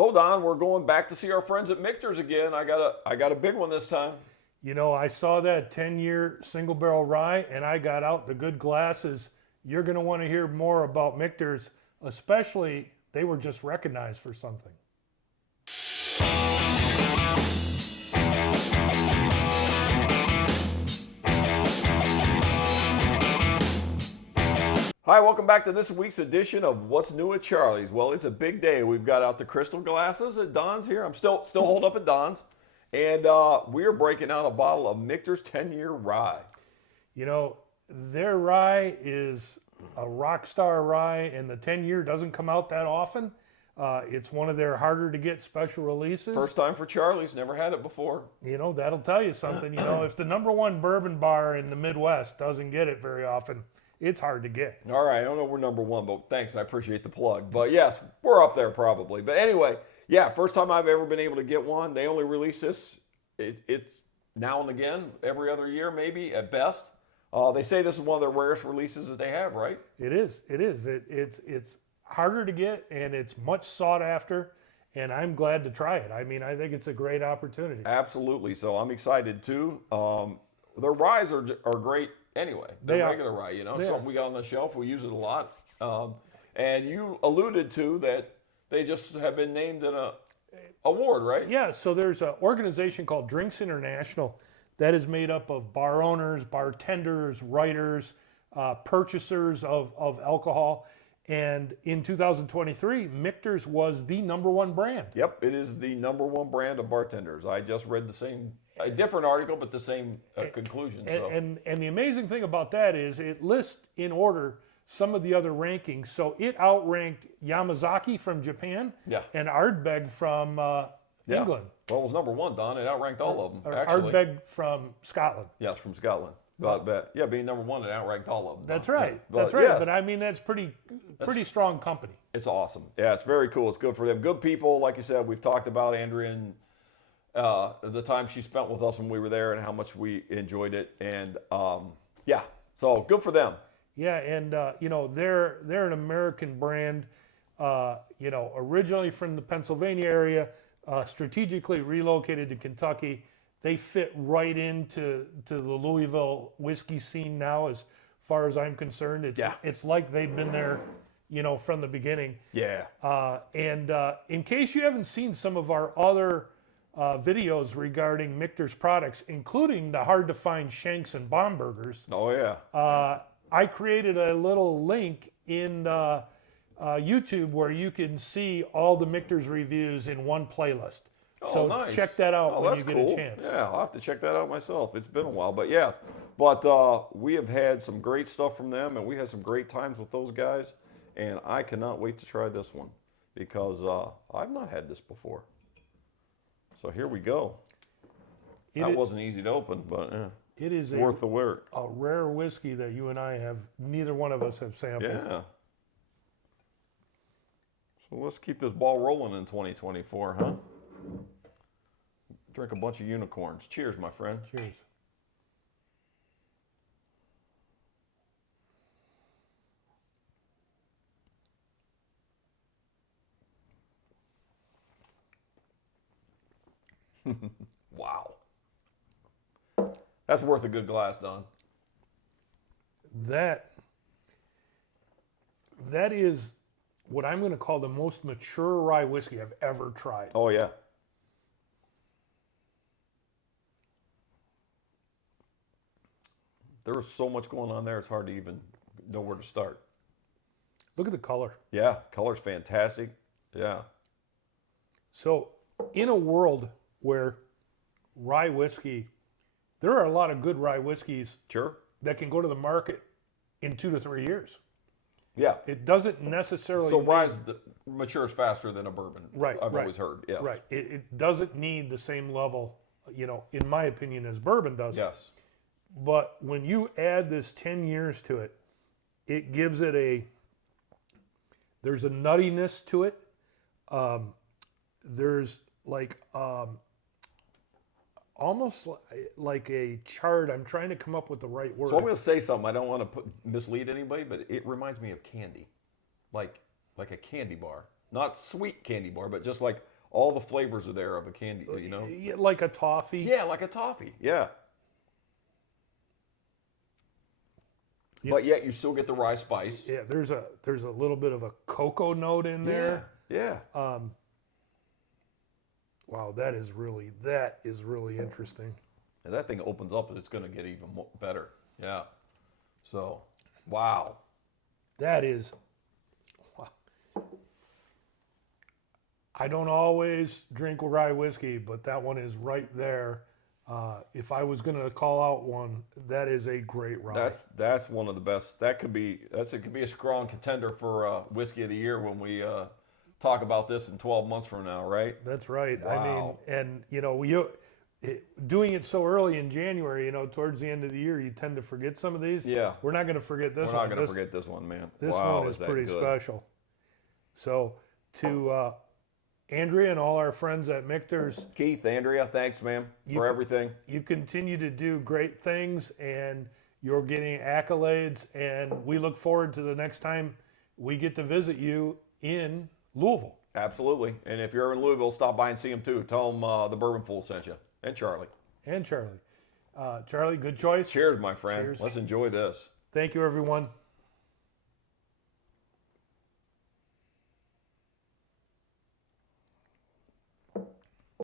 So Don, we're going back to see our friends at Michter's again. I got a big one this time. You know, I saw that 10-year single barrel rye and I got out the good glasses. You're going to want to hear more about Michter's, especially they were just recognized for something. Hi, welcome back to this week's edition of What's New at Charlie's. Well, it's a big day. We've got out the crystal glasses at Don's here. I'm still holed up at Don's. And we're breaking out a bottle of Michter's 10-year rye. You know, their rye is a rock star rye, and the 10-year doesn't come out that often. It's one of their harder to get special releases. First time for Charlie's, never had it before. You know, that'll tell you something. You know, if the #1 bourbon bar in the Midwest doesn't get it very often, it's hard to get. All right, I don't know if we're #1, but thanks, I appreciate the plug. But yes, we're up there probably. But anyway, yeah, first time I've ever been able to get one. They only release this, it's now and again, every other year maybe at best. They say this is one of the rarest releases that they have, right? It is. It's harder to get, and it's much sought after, and I'm glad to try it. I mean, I think it's a great opportunity. Absolutely, so I'm excited too. Their ryes are great anyway. They're regular rye, you know, something we got on the shelf. We use it a lot. And you alluded to that they just have been named in a award, right? Yeah, so there's an organization called Drinks International that is made up of bar owners, bartenders, writers, purchasers of alcohol. And in 2023, Michter's was the #1 brand. Yep, it is the #1 brand of bartenders. I just read the same, a different article, but the same conclusion. And the amazing thing about that is it lists in order some of the other rankings. So it outranked Yamazaki from Japan and Ardbeg from England. Well, it was #1, Don. It outranked all of them, actually. Ardbeg from Scotland. Yes, from Scotland. But yeah, being #1, it outranked all of them. That's right. But, that's right. yes. But I mean, that's pretty strong company. It's awesome. Yeah, it's very cool. It's good for them. Good people, like you said. We've talked about Andrea and the time she spent with us when we were there and how much we enjoyed it. And yeah, so good for them. Yeah, and you know, they're an American brand. You know, originally from the Pennsylvania area, strategically relocated to Kentucky. They fit right into the Louisville whiskey scene now, as far as I'm concerned. It's like they've been there, you know, from the beginning. Yeah. And in case you haven't seen some of our other videos regarding Michter's products, including the hard-to-find Shanks and Bombergers. Oh, yeah. I created a little link in YouTube where you can see all the Michter's reviews in one playlist. Oh, So nice. check that out when that's you get cool. a chance. Yeah, I'll have to check that out myself. It's been a while, but yeah. But we have had some great stuff from them, and we had some great times with those guys, and I cannot wait to try this one because I've not had this before. So here we go. That wasn't easy to open, but it is worth the work. A rare whiskey that you and I have, neither one of us have sampled. Yeah. So let's keep this ball rolling in 2024, huh? Drink a bunch of unicorns. Cheers, my friend. Cheers. Wow. That's worth a good glass, Don. That is what I'm going to call the most mature rye whiskey I've ever tried. Oh, yeah. There was so much going on there, it's hard to even know where to start. Look at the color. Yeah, color's fantastic. Yeah. So in a world where rye whiskey, there are a lot of good rye whiskeys Sure. that can go to the market in 2 to 3 years. Yeah. It doesn't necessarily So rye matures faster than a bourbon. Right, I've right. always heard. Yes. Right. It doesn't need the same level, you know, in my opinion, as bourbon does. Yes. But when you add this 10 years to it, it gives it there's a nuttiness to it. There's like almost like a chard. I'm trying to come up with the right word. So I'm going to say something. I don't want to mislead anybody, but it reminds me of candy, like a candy bar. not sweet candy bar, but just like all the flavors are there of a candy, you know? Yeah, like a toffee. Yeah, like a toffee. Yeah. Yep. But yet you still get the rye spice. Yeah, there's a little bit of a cocoa note in there. Yeah. Wow, that is really interesting. And that thing opens up and it's going to get even better. Yeah. So, wow. That is. I don't always drink rye whiskey, but that one is right there. If I was going to call out one, that is a great rye. That's one of the best. It could be a strong contender for whiskey of the year when we talk about this in 12 months from now, right? That's right. Wow. I mean, and you know, doing it so early in January, you know, towards the end of the year, you tend to forget some of these. Yeah. We're not going to forget this one. We're not going to forget this one, man. This wow, one is that pretty good. special. So to Andrea and all our friends at Michter's, Keith, Andrea, thanks, man, for everything. You continue to do great things, and you're getting accolades, and we look forward to the next time we get to visit you in Louisville. Absolutely. And if you're in Louisville, stop by and see them too. Tell them the Bourbon Fool sent you. And Charlie. Charlie, good choice. Cheers, my friend. Cheers. Let's enjoy this. Thank you, everyone.